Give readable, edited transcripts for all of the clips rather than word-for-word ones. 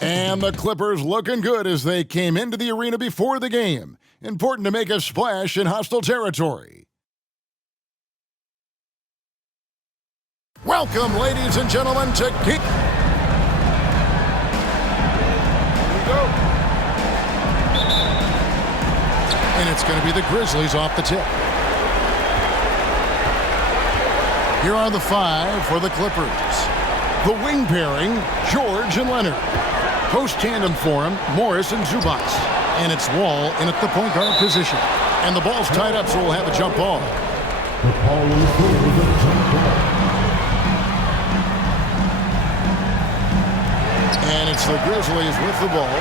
And the Clippers looking good as they came into the arena before the game. Important to make a splash in hostile territory. Welcome, ladies and gentlemen, to Kick. And it's going to be the Grizzlies off the tip. Here are the five for the Clippers. The wing pairing, George and Leonard. Post tandem for him, Morris and Zubac. And it's Wall in at the point guard position. And the ball's tied up, so we'll have a jump ball. The ball is over the jump ball. And it's the Grizzlies with the ball.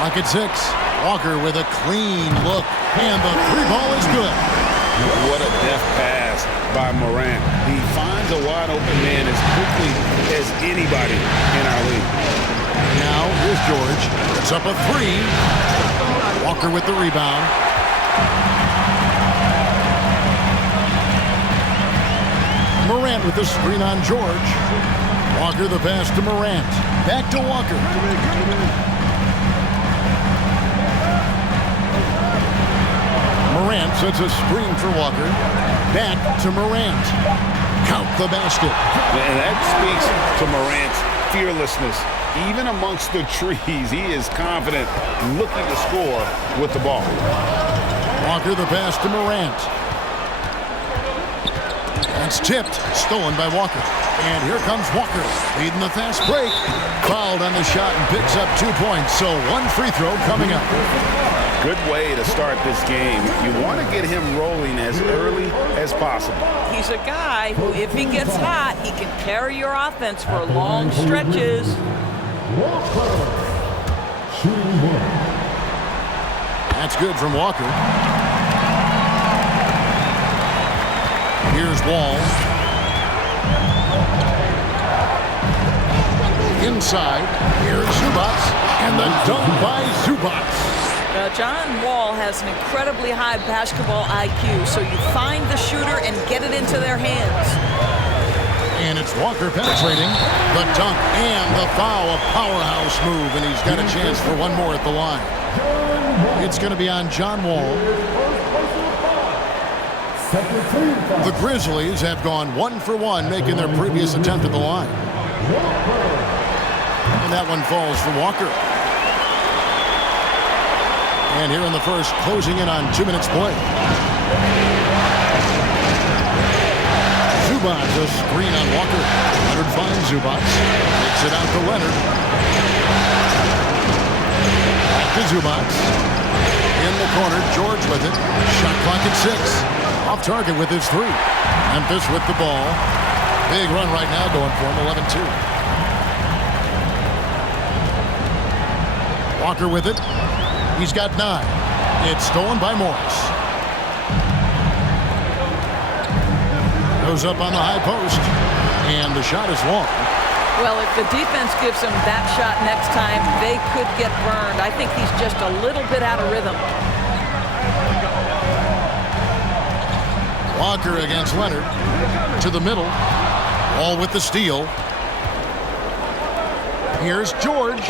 Lock at 6. Walker with a clean look. And the three ball is good. What a deft pass by Morant. He finds a wide open man as quickly as anybody in our league. Now, here's George. It's up a 3. Walker with the rebound. Morant with the screen on George. Walker the pass to Morant. Back to Walker. Morant sets a screen for Walker. Back to Morant. Count the basket. And that speaks to Morant's fearlessness. Even amongst the trees, he is confident, looking to score with the ball. Walker the pass to Morant. That's tipped, stolen by Walker. And here comes Walker, leading the fast break. Fouled on the shot and picks up 2 points, so one free throw coming up. Good way to start this game. You want to get him rolling as early as possible. He's a guy who, if he gets hot, he can carry your offense for long stretches. Walker, shooting one. That's good from Walker. Here's Wall. Inside, here's Zubac, and the dunk by Zubac. John Wall has an incredibly high basketball IQ, so you find the shooter and get it into their hands. And it's Walker penetrating, the dunk and the foul, a powerhouse move, and he's got a chance for one more at the line. It's going to be on John Wall. The Grizzlies have gone 1 for 1, making their previous attempt at the line. And that one falls for Walker. And here in the first, closing in on 2 minutes play. Zubac, a screen on Walker. Leonard finds Zubac. Takes it out to Leonard. Back to Zubac. In the corner, George with it. Shot clock at 6. Off target with his 3. Memphis with the ball. Big run right now going for him, 11-2. Walker with it. He's got 9. It's stolen by Morris. Goes up on the high post. And the shot is long. Well, if the defense gives him that shot next time, they could get burned. I think he's just a little bit out of rhythm. Walker against Leonard. To the middle. All with the steal. Here's George.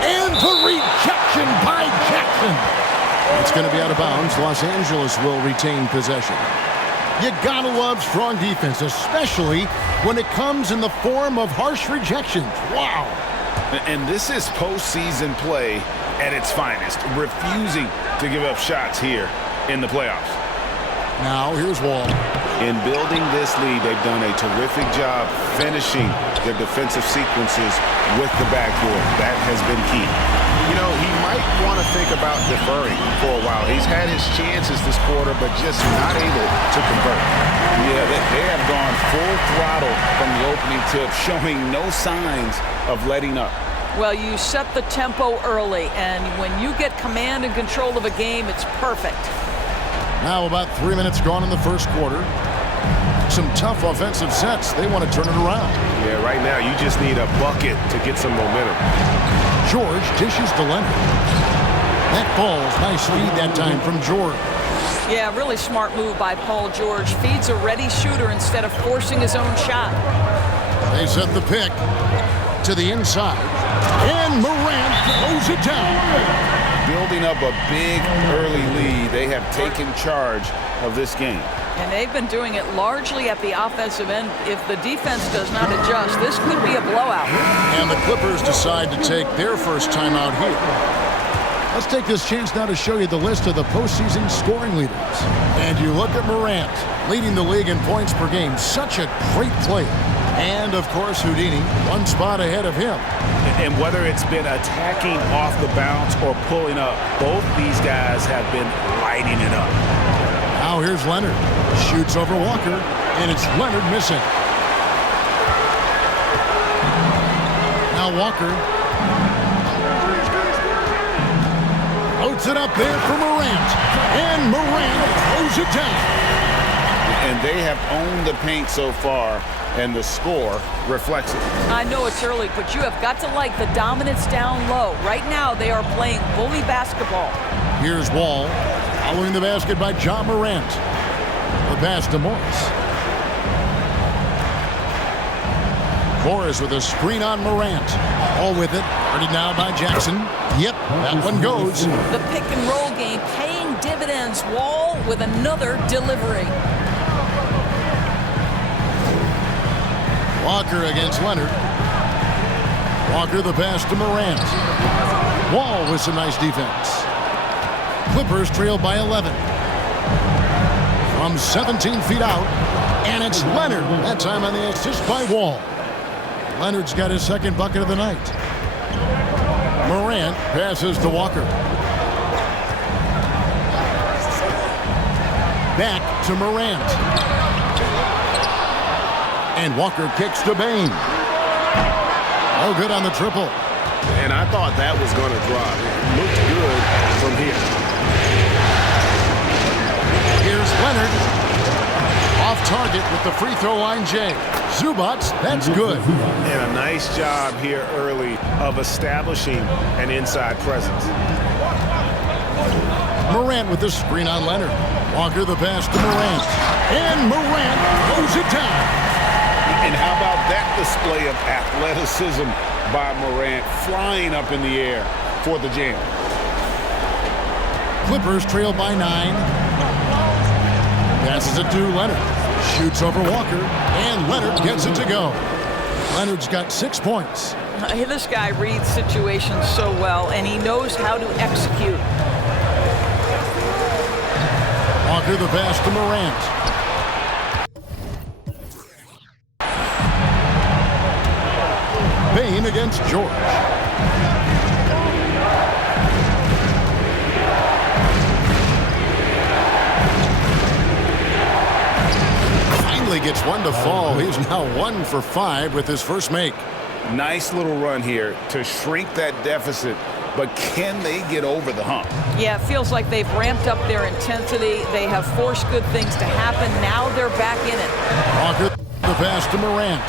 And the rejection by Jackson. It's going to be out of bounds. Los Angeles will retain possession. You gotta love strong defense, especially when it comes in the form of harsh rejections. Wow. And this is postseason play at its finest, refusing to give up shots here in the playoffs. Now here's Wall. In building this lead, they've done a terrific job finishing their defensive sequences with the backboard. That has been key. You know, he might want to think about deferring for a while. He's had his chances this quarter, but just not able to convert. Yeah, they have gone full throttle from the opening tip, showing no signs of letting up. Well, you set the tempo early, and when you get command and control of a game, it's perfect. Now about 3 minutes gone in the first quarter. Some tough offensive sets. They want to turn it around. Yeah, right now you just need a bucket to get some momentum. George dishes to Leonard. That falls. Nice feed that time from George. Yeah, really smart move by Paul George. Feeds a ready shooter instead of forcing his own shot. They set the pick to the inside. And Morant throws it down. Building up a big early lead. They have taken charge of this game. And they've been doing it largely at the offensive end. If the defense does not adjust, this could be a blowout. And the Clippers decide to take their first timeout here. Let's take this chance now to show you the list of the postseason scoring leaders. And you look at Morant, leading the league in points per game. Such a great player. And, of course, Houdini, one spot ahead of him. And whether it's been attacking off the bounce or pulling up, both these guys have been lighting it up. Now here's Leonard. Shoots over Walker, and it's Leonard missing. Now Walker. Loads it up there for Morant. And Morant throws it down. And they have owned the paint so far, and the score reflects it. I know it's early, but you have got to like the dominance down low. Right now, they are playing bully basketball. Here's Wall. Following the basket by John Morant. The pass to Morris. Morris with a screen on Morant. All with it. Guarded now by Jackson. Yep, that one goes. The pick and roll game paying dividends. Wall with another delivery. Walker against Leonard. Walker the pass to Morant. Wall with some nice defense. Clippers trail by 11. From 17 feet out. And it's Leonard. That time on the assist by Wall. Leonard's got his second bucket of the night. Morant passes to Walker. Back to Morant. And Walker kicks to Bain. Oh, good on the triple. And I thought that was going to drop. It looked good from here. Here's Leonard. Off target with the free throw line, Jay. Zubats, that's good. And a nice job here early of establishing an inside presence. Morant with the screen on Leonard. Walker the pass to Morant. And Morant throws it down. And how about that display of athleticism by Morant, flying up in the air for the jam. Clippers trail by 9. Passes it to Leonard. Shoots over Walker, and Leonard gets it to go. Leonard's got 6 points. This guy reads situations so well, and he knows how to execute. Walker the pass to Morant. Bain against George. Finally gets one to fall. He's now 1 for 5 with his first make. Nice little run here to shrink that deficit, but can they get over the hump? Yeah, it feels like they've ramped up their intensity. They have forced good things to happen. Now they're back in it. Walker the pass to Morant.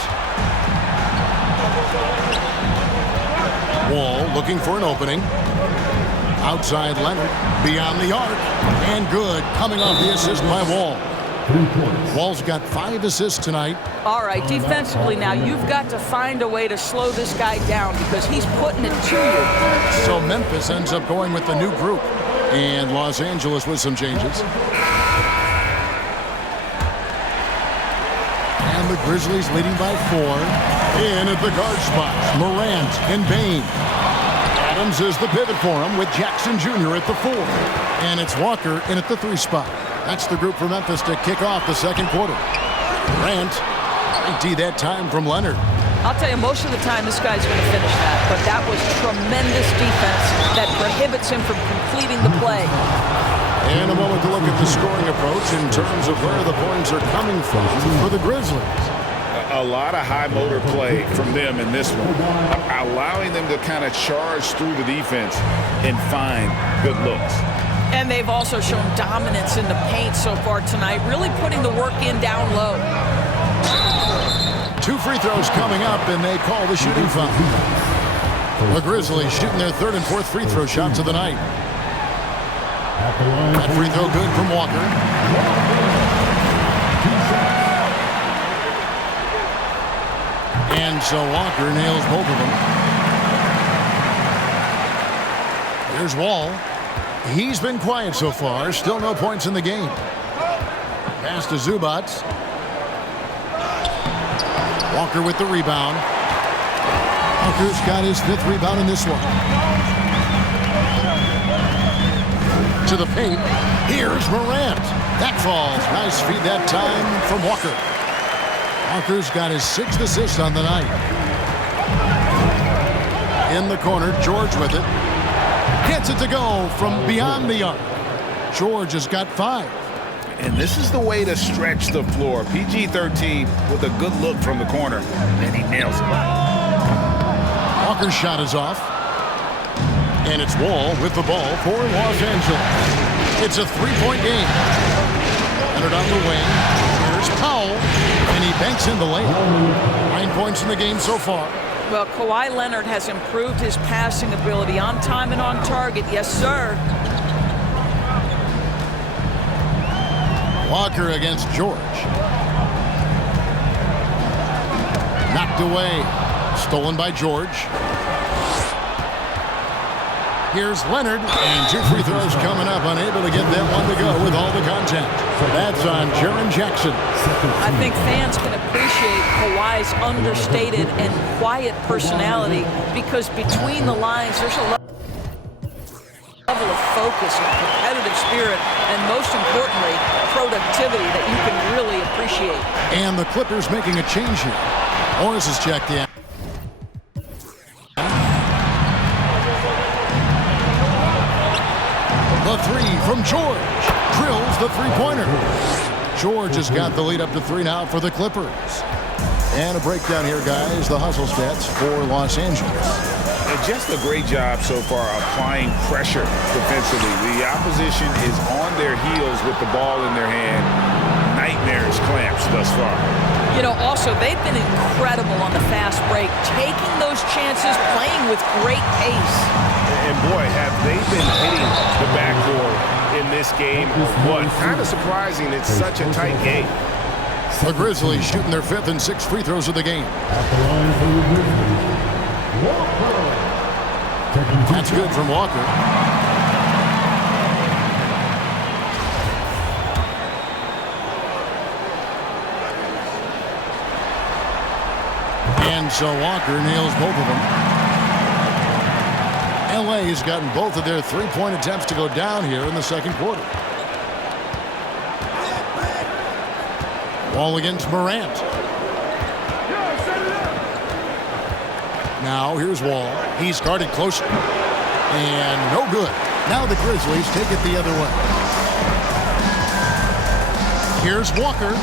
Wall looking for an opening. Outside Leonard, beyond the arc, and good, coming off the assist by Wall. Wall's got 5 assists tonight. All right, defensively now, you've got to find a way to slow this guy down because he's putting it to you. So Memphis ends up going with the new group, and Los Angeles with some changes. And the Grizzlies leading by 4. In at the guard spots, Morant and Bain. Adams is the pivot for him with Jackson Jr. at the 4. And it's Walker in at the 3 spot. That's the group for Memphis to kick off the second quarter. Grant, ID that time from Leonard. I'll tell you, most of the time this guy's going to finish that, but that was tremendous defense that prohibits him from completing the play. And a moment to look at the scoring approach in terms of where the points are coming from for the Grizzlies. A lot of high motor play from them in this one, allowing them to kind of charge through the defense and find good looks. And they've also shown dominance in the paint so far tonight, really putting the work in down low. 2 free throws coming up, and they call the shooting foul. The Grizzlies shooting their 3rd and 4th free throw shots of the night. That free throw good from Walker. And so Walker nails both of them. Here's Wall. He's been quiet so far. Still no points in the game. Pass to Zubac. Walker with the rebound. Walker's got his 5th rebound in this one. To the paint. Here's Morant. That falls. Nice feed that time from Walker. Walker's got his 6th assist on the night. In the corner, George with it. Gets it to go from beyond the arc. George has got 5. And this is the way to stretch the floor. PG-13 with a good look from the corner, and he nails it. Walker's shot is off. And it's Wall with the ball for Los Angeles. It's a 3-point game. Leonard on the wing. Here's Powell. And he banks in the layup. 9 points in the game so far. Well, Kawhi Leonard has improved his passing ability on time and on target. Yes, sir. Walker against George. Knocked away. Stolen by George. Here's Leonard. And 2 free throws coming up. Unable to get that one to go with all the contact. That's on Jaren Jackson. I think fans can appreciate Kawhi's understated and quiet personality because between the lines, there's a level of focus and competitive spirit, and most importantly, productivity that you can really appreciate. And the Clippers making a change here. Morris has checked in. The 3 from George. Drills the 3-pointer. George has got the lead up to 3 now for the Clippers. And a breakdown here, guys. The hustle stats for Los Angeles. And just a great job so far applying pressure defensively. The opposition is on their heels with the ball in their hand. Nightmarish clamps thus far. You know, also, they've been incredible on the fast break, taking those chances, playing with great pace. And boy, have they been hitting the backboard in this game or what? Kind of surprising it's such a tight game. The Grizzlies shooting their 5th and 6th free throws of the game. That's good from Walker. And so Walker nails both of them. LA has gotten both of their 3-point attempts to go down here in the second quarter. Wall against Morant. Now here's Wall. He's guarded closely. And no good. Now the Grizzlies take it the other way. Here's Walker.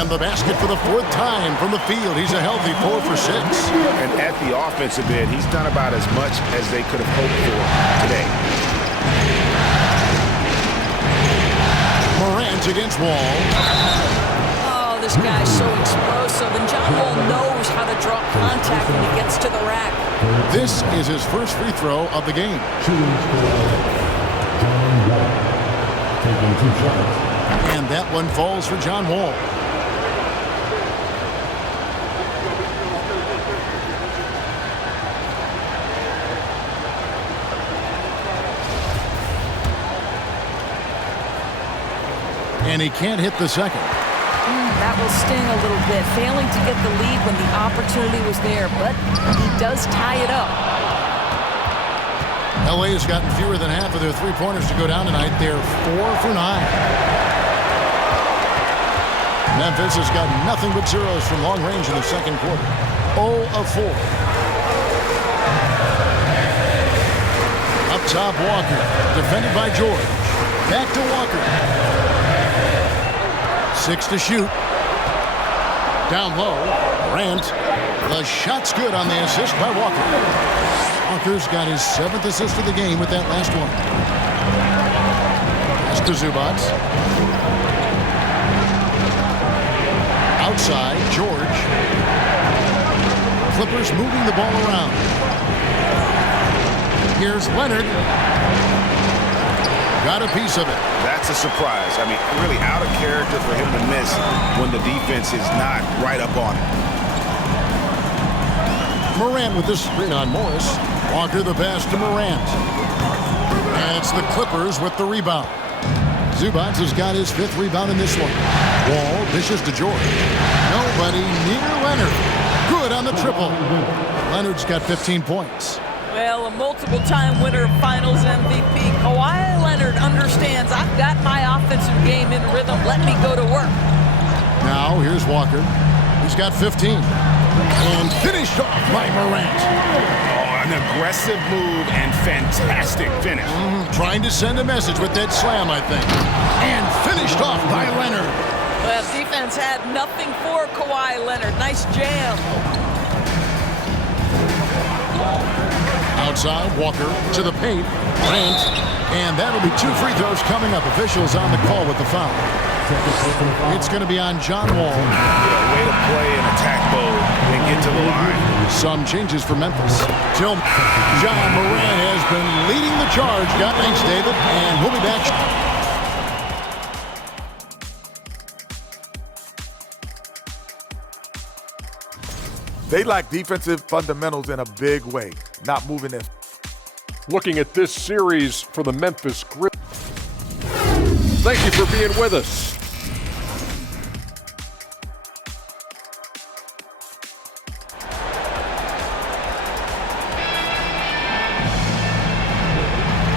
And the basket for the 4th time from the field. He's a healthy 4 for 6. And at the offensive end, he's done about as much as they could have hoped for today. Morant against Wall. Oh, this guy's so explosive, and John Wall knows how to draw contact when he gets to the rack. This is his first free throw of the game. Taking 2 shots. And that one falls for John Wall. And he can't hit the second. That will sting a little bit, failing to get the lead when the opportunity was there, but he does tie it up. LA has gotten fewer than half of their 3-pointers to go down tonight. They're 4 for 9. Memphis has got nothing but zeros from long range in the second quarter. 0 of 4. Up top, Walker. Defended by George. Back to Walker. 6 to shoot. Down low. Morant. The shot's good on the assist by Walker. Walker's got his 7th assist of the game with that last one. Pass to Zubac. Outside, George. Clippers moving the ball around. Here's Leonard. Got a piece of it. That's a surprise. I mean, really out of character for him to miss when the defense is not right up on him. Morant with the screen on Morris. Walker the pass to Morant. And it's the Clippers with the rebound. Zubac has got his 5th rebound in this one. Wall dishes to George. Nobody near Leonard. Good on the triple. Leonard's got 15 points. Well, a multiple-time winner of Finals MVP, Kawhi Leonard understands I've got my offensive game in rhythm. Let me go to work. Now, here's Walker. He's got 15. And finished off by Morant. Oh, an aggressive move and fantastic finish. Trying to send a message with that slam, I think. And finished off by Leonard. Well, defense had nothing for Kawhi Leonard. Nice jam. Outside, Walker to the paint. Grant. And that'll be 2 free throws coming up. Officials on the call with the foul. It's going to be on John Wall. Yeah, way to play in attack mode and get to the line. Some changes for Memphis. John Morant has been leading the charge. Thanks, David. And we'll be back. They lack defensive fundamentals in a big way, not moving this. Looking at this series for the Memphis Grizzlies. Thank you for being with us.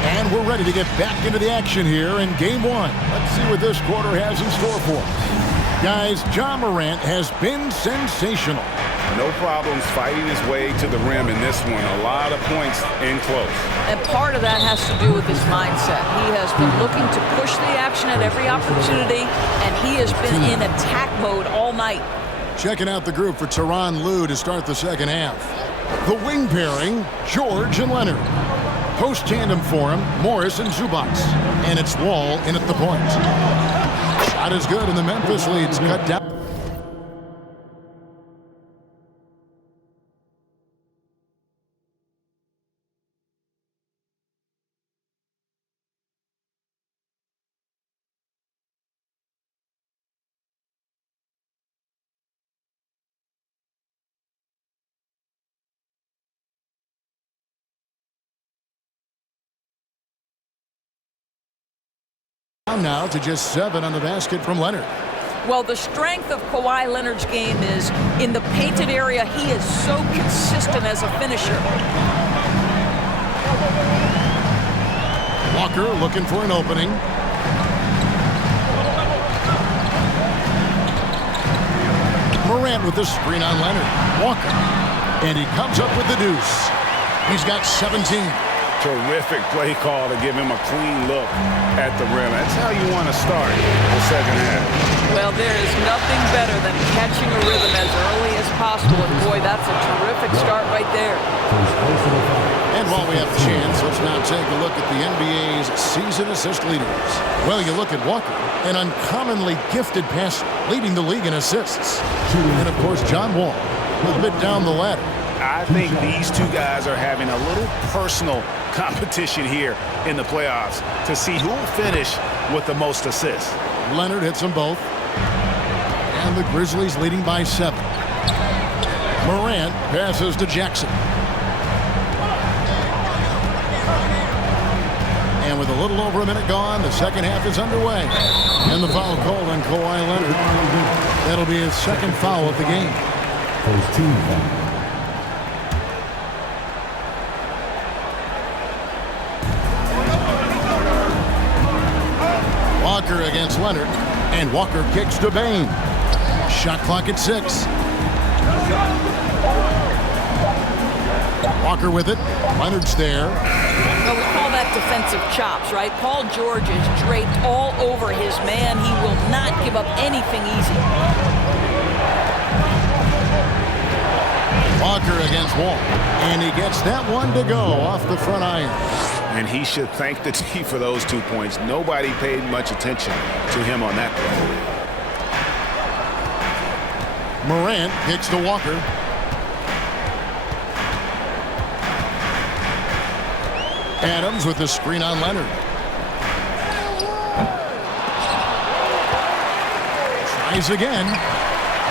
And we're ready to get back into the action here in Game 1. Let's see what this quarter has in store for us. Guys, John Morant has been sensational. No problems fighting his way to the rim in this one. A lot of points in close. And part of that has to do with his mindset. He has been looking to push the action at every opportunity, and he has been in attack mode all night. Checking out the group for Tyronn Lue to start the second half. The wing pairing, George and Leonard. Post tandem for him, Morris and Zubac. And it's Wall in at the point. Shot is good, and the Memphis lead's cut down. Now to just 7 on the basket from Leonard. Well, the strength of Kawhi Leonard's game is in the painted area. He is so consistent as a finisher. Walker looking for an opening. Morant with the screen on Leonard. Walker. And he comes up with the deuce. He's got 17. Terrific play call to give him a clean look at the rim. That's how you want to start the second half. Well, there is nothing better than catching a rhythm as early as possible. And boy, that's a terrific start right there. And while we have a chance, let's now take a look at the NBA's season assist leaders. Well, you look at Walker, an uncommonly gifted passer, leading the league in assists. And of course, John Wall, a little bit down the ladder. I think these two guys are having a little personal competition here in the playoffs to see who will finish with the most assists. Leonard hits them both. And the Grizzlies leading by 7. Morant passes to Jackson. And with a little over a minute gone, the second half is underway. And the foul called on Kawhi Leonard. That'll be his second foul of the game. First team foul. Walker against Leonard, and Walker kicks to Bain. Shot clock at 6. Walker with it. Leonard's there. Well, we call that defensive chops, right? Paul George is draped all over his man. He will not give up anything easy. Walker against Wall, and he gets that one to go off the front iron. And he should thank the team for those 2 points. Nobody paid much attention to him on that play. Morant kicks to Walker. Adams with the screen on Leonard. Tries again.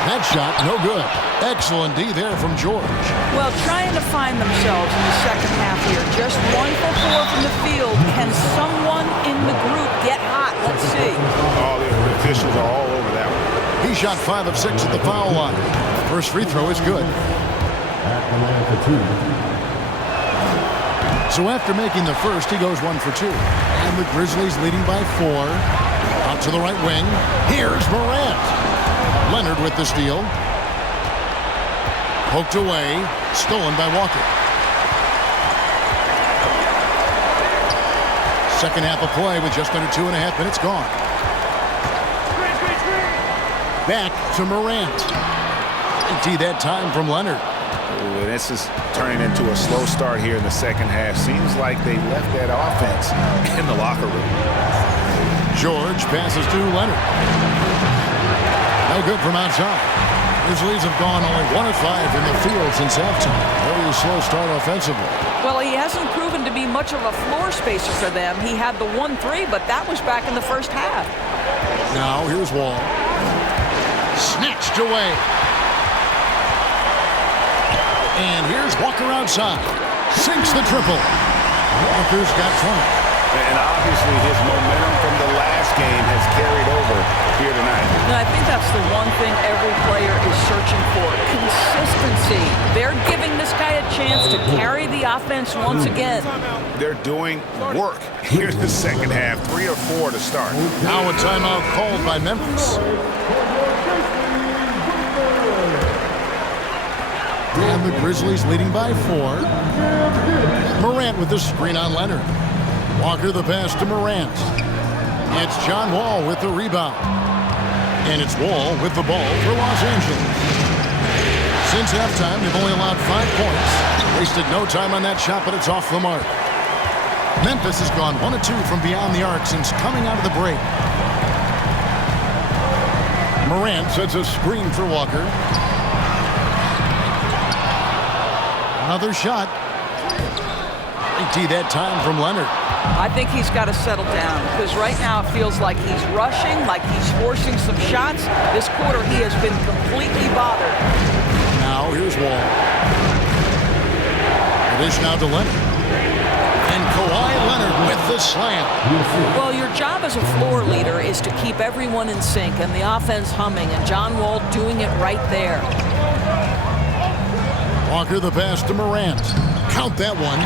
That shot, no good. Excellent D there from George. Well, trying to find themselves in the second half here. Just 1 for 4 from the field. Can someone in the group get hot? Let's see. Oh, the officials are all over that one. He shot 5 of 6 at the foul line. First free throw is good. At the line for 2. So after making the first, he goes 1 for 2. And the Grizzlies leading by 4. Out to the right wing. Here's Morant. Leonard with the steal. Poked away. Stolen by Walker. Second half of play with just under 2.5 minutes gone. Back to Morant. Empty that time from Leonard. Ooh, this is turning into a slow start here in the second half. Seems like they left that offense in the locker room. George passes to Leonard. No good from outside. Grizzlies have gone only 1 of 5 in the field since halftime. Very slow start offensively. Well, he hasn't proven to be much of a floor spacer for them. He had the 1-3, but that was back in the first half. Now here's Wall. Snatched away. And here's Walker outside. Sinks the triple. Walker's got 20. And obviously his momentum from the last game has carried over here tonight. And I think that's the one thing every player is searching for. Consistency. They're giving this guy a chance to carry the offense once again. They're doing work here in the second half. 3 or 4 to start. Now a timeout called by Memphis. And the Grizzlies leading by 4. Morant with the screen on Leonard. Walker the pass to Morant. It's John Wall with the rebound. And it's Wall with the ball for Los Angeles. Since halftime, they've only allowed 5 points. Wasted no time on that shot, but it's off the mark. Memphis has gone 1 of 2 from beyond the arc since coming out of the break. Morant sets a screen for Walker. Another shot. Empty that time from Leonard. I think he's got to settle down because right now it feels like he's rushing, like he's forcing some shots. This quarter he has been completely bothered. Now here's Wall. It is now to Leonard. And Kawhi Leonard with the slam. Well, your job as a floor leader is to keep everyone in sync and the offense humming, and John Wall doing it right there. Walker the pass to Morant. Count that one.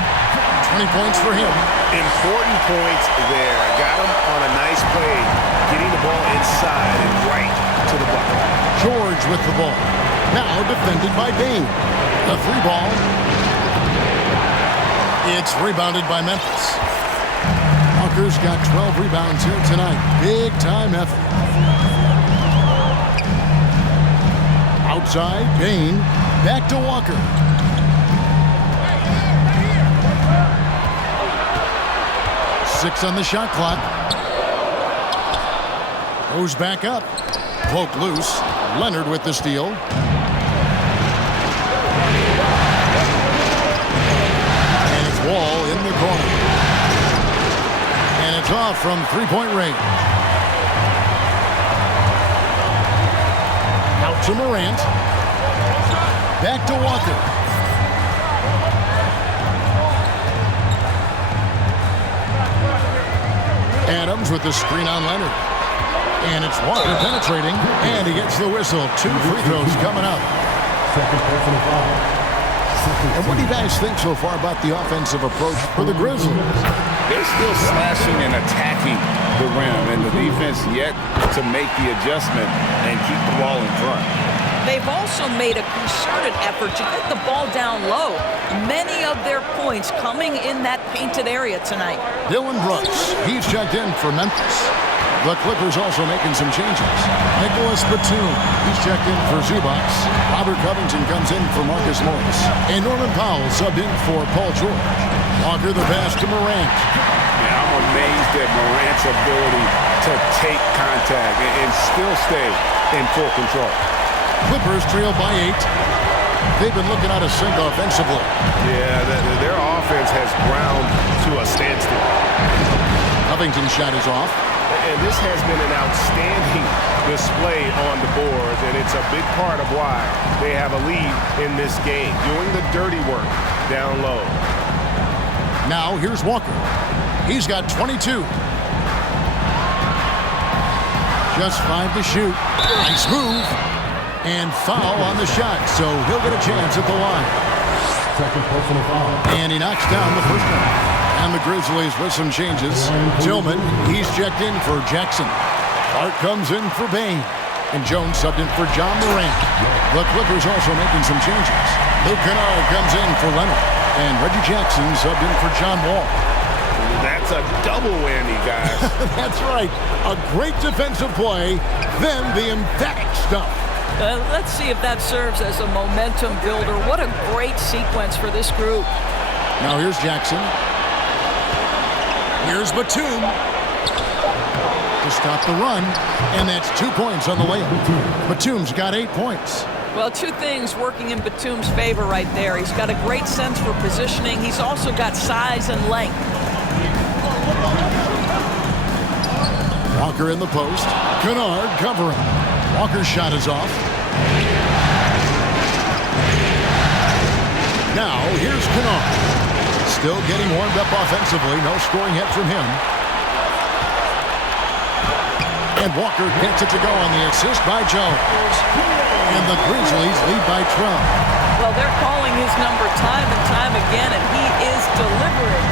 20 points for him. Important points there. Got him on a nice play, getting the ball inside and right to the bucket. George with the ball. Now defended by Bain. The 3 ball. It's rebounded by Memphis. Walker's got 12 rebounds here tonight. Big time effort. Outside, Bain. Back to Walker. Six on the shot clock. Goes back up. Poke loose. Leonard with the steal. And it's Wall in the corner. And it's off from 3-point range. Out to Morant. Back to Walker. Adams with the screen on Leonard. And it's Walker penetrating. And he gets the whistle. 2 free throws coming up. Second personal foul. And what do you guys think so far about the offensive approach for the Grizzlies? They're still slashing and attacking the rim, and the defense yet to make the adjustment and keep the ball in front. They've also made a concerted effort to get the ball down low. Many of their points coming in that painted area tonight. Dylan Brooks, he's checked in for Memphis. The Clippers also making some changes. Nicholas Batum, he's checked in for Zubac. Robert Covington comes in for Marcus Morris. And Norman Powell subbed in for Paul George. Walker the pass to Morant. Yeah, I'm amazed at Morant's ability to take contact and still stay in full control. Clippers trail by 8. They've been looking out of sync offensively. Yeah, their offense has ground to a standstill. Covington's shot is off. And this has been an outstanding display on the boards, and it's a big part of why they have a lead in this game, doing the dirty work down low. Now here's Walker. He's got 22. Just 5 to shoot. Nice move. And foul on the shot, so he'll get a chance at the line. Second personal foul. And he knocks down the first one. And the Grizzlies with some changes. Tillman, he's checked in for Jackson. Clark comes in for Bain. And Jones subbed in for John Morant. The Clippers also making some changes. Luke Kennard comes in for Leonard. And Reggie Jackson subbed in for John Wall. That's a double whammy, guys. That's right. A great defensive play, then the emphatic stuff. Let's see if that serves as a momentum builder. What a great sequence for this group. Now here's Jackson. Here's Batum to stop the run, and that's 2 points on the layup. Batum's got 8 points. Well, 2 things working in Batum's favor right there. He's got a great sense for positioning. He's also got size and length. Walker in the post. Kennard covering. Walker's shot is off. Now here's Kennard. Still getting warmed up offensively. No scoring yet from him. And Walker gets it to go on the assist by Jones. And the Grizzlies lead by 12. Well, they're calling his number time and time again, and he is delivering.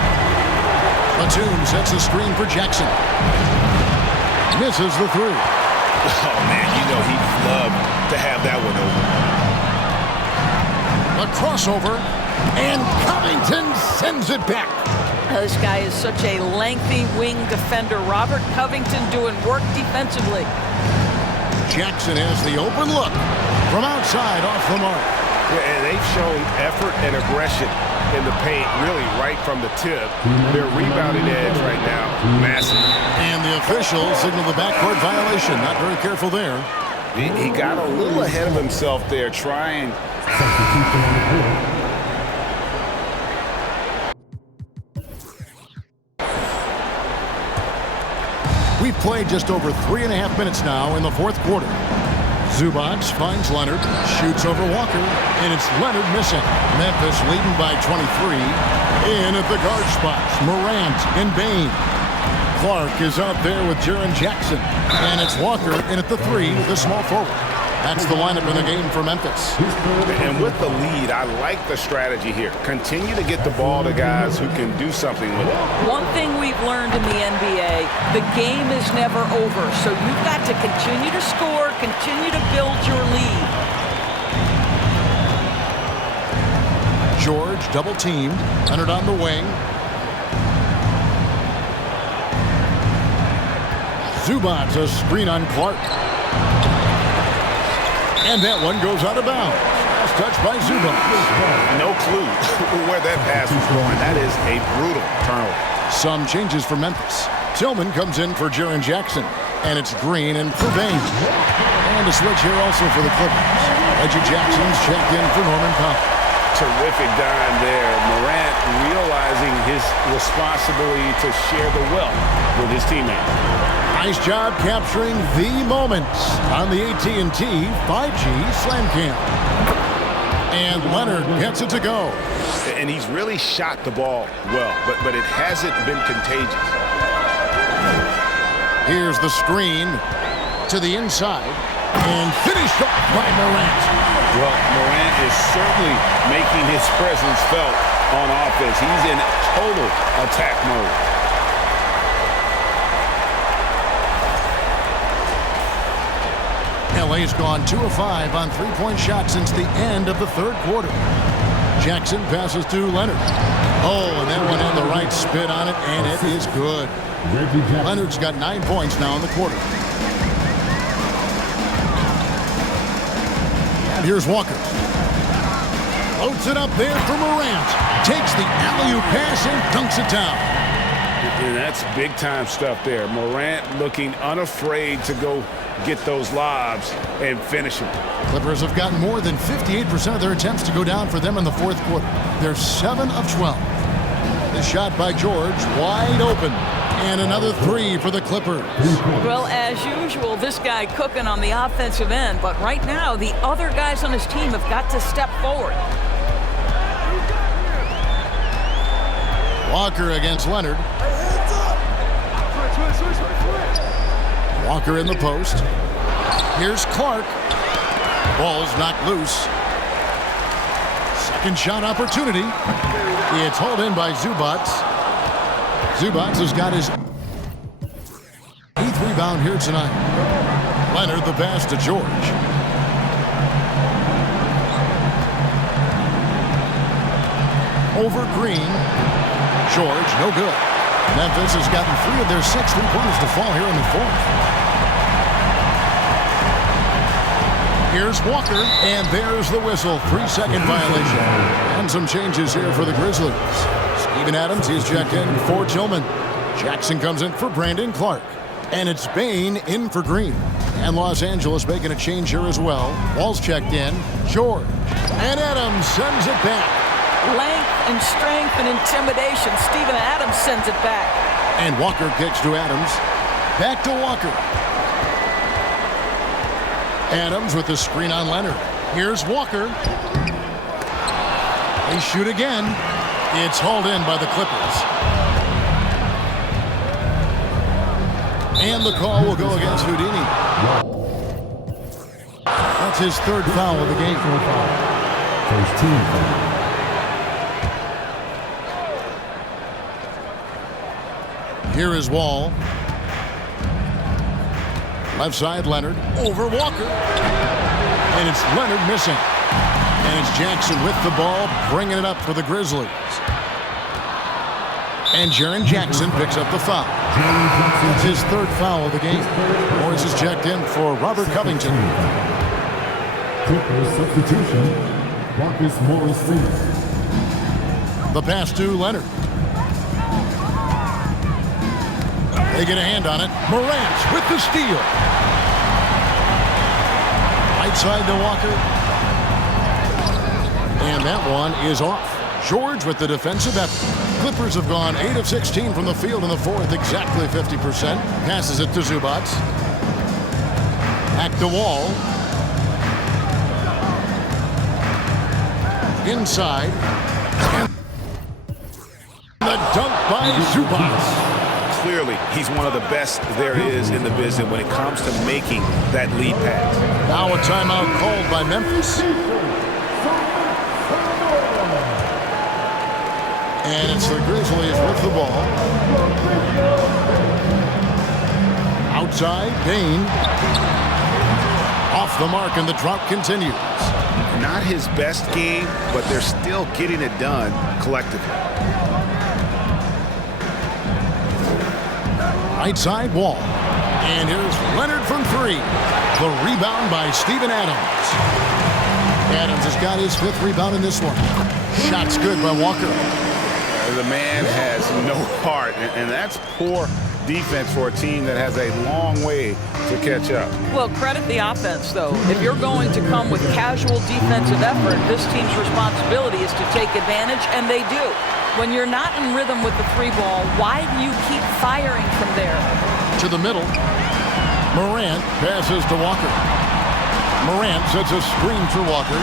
Batum sets the screen for Jackson. Misses the 3. Oh, man, you know he'd love to have that one over. A crossover, and Covington sends it back. This guy is such a lengthy wing defender. Robert Covington doing work defensively. Jackson has the open look from outside off the mark. Yeah, and they've shown effort and aggression in the paint, really right from the tip. Their rebounding edge right now, massive. And the official signaled the backcourt violation. Not very careful there. He got a little ahead of himself there, trying. Substitution on the court. We've played just over 3.5 minutes now in the fourth quarter. Zubac finds Leonard, shoots over Walker, and it's Leonard missing. Memphis leading by 23. In at the guard spots, Morant and Bain. Clark is out there with Jaren Jackson. And it's Walker in at the 3, the small forward. That's the lineup in the game for Memphis. And with the lead, I like the strategy here. Continue to get the ball to guys who can do something with it. One thing we've learned in the NBA, the game is never over. So you've got to continue to score, continue to build your lead. George double teamed. Leonard on the wing. Zubac a screen on Clark. And that one goes out of bounds. Last touch by Zubac. No clue where that pass was going. That is a brutal turnover. Some changes for Memphis. Tillman comes in for Jaren Jackson. And it's Green and for Bain. And a switch here also for the Clippers. Reggie Jackson's checked in for Norman Powell. Terrific dime there. Morant realizing his responsibility to share the wealth with his teammates. Nice job capturing the moments on the AT&T 5G Slam Cam. And Leonard gets it to go. And he's really shot the ball well, but it hasn't been contagious. Here's the screen to the inside. And finished off by Morant. Well, Morant is certainly making his presence felt on offense. He's in total attack mode. LA's gone 2 of 5 on three-point shots since the end of the third quarter. Jackson passes to Leonard. Oh, and that one had the right spin on it, and it is good. Leonard's got 9 points now in the quarter. And here's Walker. Floats it up there for Morant. Takes the alley-oop pass and dunks it down. And that's big-time stuff there. Morant looking unafraid to go get those lobs and finish them. Clippers have gotten more than 58% of their attempts to go down for them in the fourth quarter. They're 7 of 12. The shot by George, wide open. And another three for the Clippers. Well, as usual, this guy cooking on the offensive end, but right now the other guys on his team have got to step forward. Walker against Leonard. Walker in the post. Here's Clark. Ball's knocked loose. Second shot opportunity. It's hauled in by Zubats. Zubats has got his 8th rebound here tonight. Leonard the pass to George. Over Green. George, no good. Memphis has gotten 3 of their 6 3-pointers to fall here in the 4th. Here's Walker, and there's the whistle. 3-second violation. And some changes here for the Grizzlies. Steven Adams, he's checked in for Tillman. Jackson comes in for Brandon Clark. And it's Bain in for Green. And Los Angeles making a change here as well. Wall's checked in. George. And Adams sends it back. Length and strength and intimidation. Steven Adams sends it back. And Walker kicks to Adams. Back to Walker. Adams with the screen on Leonard. Here's Walker. They shoot again. It's hauled in by the Clippers. And the call will go against Houdini. That's his 3rd foul of the game. First team foul. Here is Wall. Left side, Leonard. Over Walker. And it's Leonard missing. And it's Jackson with the ball, bringing it up for the Grizzlies. And Jaren Jackson picks up the foul. It's his 3rd foul of the game. Morris is checked in for Robert Covington. Clippers substitution. Marcus Morris Sr. The pass to Leonard. They get a hand on it. Morant with the steal. Right side to Walker. And that one is off. George with the defensive effort. Clippers have gone 8 of 16 from the field in the 4th, exactly 50%. Passes it to Zubats. Back to Wall. Inside. And the dunk by Zubats. Clearly, he's one of the best there is in the business when it comes to making that lead pass. Now a timeout called by Memphis. And it's the Grizzlies with the ball. Outside, Bain. Off the mark, and the drought continues. Not his best game, but they're still getting it done collectively. Right side, Wall. And here's Leonard from 3. The rebound by Steven Adams. Adams has got his 5th rebound in this one. Shot's good by Walker. The man has no heart, and that's poor defense for a team that has a long way to catch up. Well, credit the offense, though. If you're going to come with casual defensive effort, this team's responsibility is to take advantage, and they do. When you're not in rhythm with the 3-ball, why do you keep firing from there? To the middle. Morant passes to Walker. Morant sets a screen for Walker.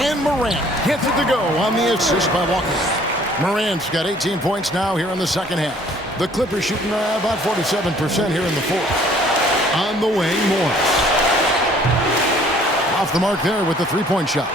And Morant gets it to go on the assist by Walker. Morant's got 18 points now here in the 2nd half. The Clippers shooting about 47% here in the 4th. On the way, Morris. Off the mark there with the 3-point shot.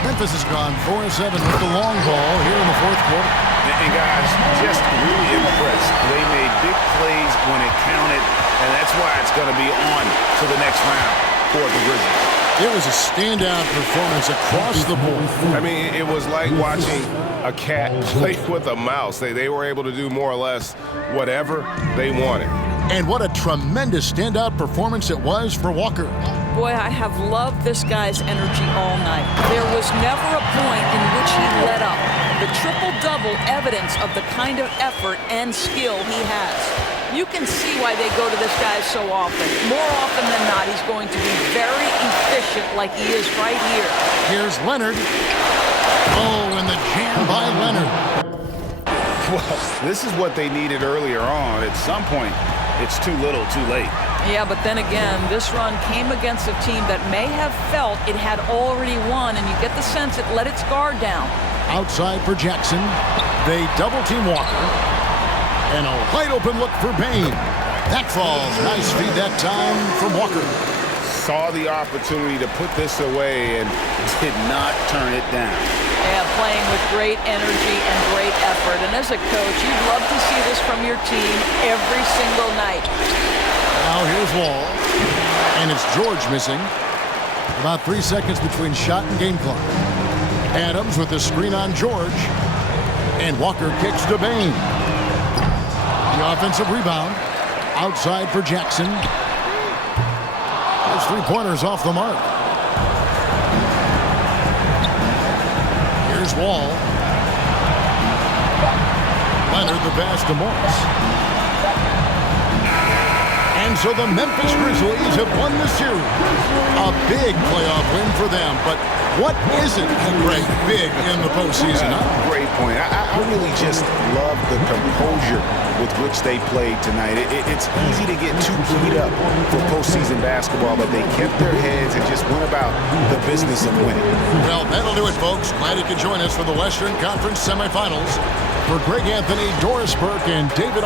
Memphis has gone 4 of 7 with the long ball here in the 4th quarter. And guys, just really impressed. They made big plays when it counted, and that's why it's going to be on to the next round for the Grizzlies. It was a standout performance across the board. I mean, it was like watching a cat play with a mouse. They were able to do more or less whatever they wanted. And what a tremendous standout performance it was for Walker. Boy, I have loved this guy's energy all night. There was never a point in which he let up. The triple-double evidence of the kind of effort and skill he has. You can see why they go to this guy so often. More often than not, he's going to be very efficient like he is right here. Here's Leonard. Oh, and the jam by Leonard. Well, this is what they needed earlier on. At some point, it's too little, too late. Yeah, but then again, this run came against a team that may have felt it had already won, and you get the sense it let its guard down. Outside for Jackson. They double-team Walker. And a wide-open look for Bain. That falls. Nice feed that time from Walker. Saw the opportunity to put this away and did not turn it down. Yeah, playing with great energy and great effort. And as a coach, you'd love to see this from your team every single night. Now here's Wall. And it's George missing. About 3 seconds between shot and game clock. Adams with the screen on George. And Walker kicks to Bain. The offensive rebound. Outside for Jackson. Those three-pointers off the mark. Here's Wall. Leonard the pass to Morris. And so the Memphis Grizzlies have won the series. A big playoff win for them. But what isn't, Greg, big in the postseason? Great point. I really just love the composure with which they played tonight. It's easy to get too keyed up for postseason basketball, but they kept their heads and just went about the business of winning. Well, that'll do it, folks. Glad you could join us for the Western Conference semifinals. For Greg Anthony, Doris Burke, and David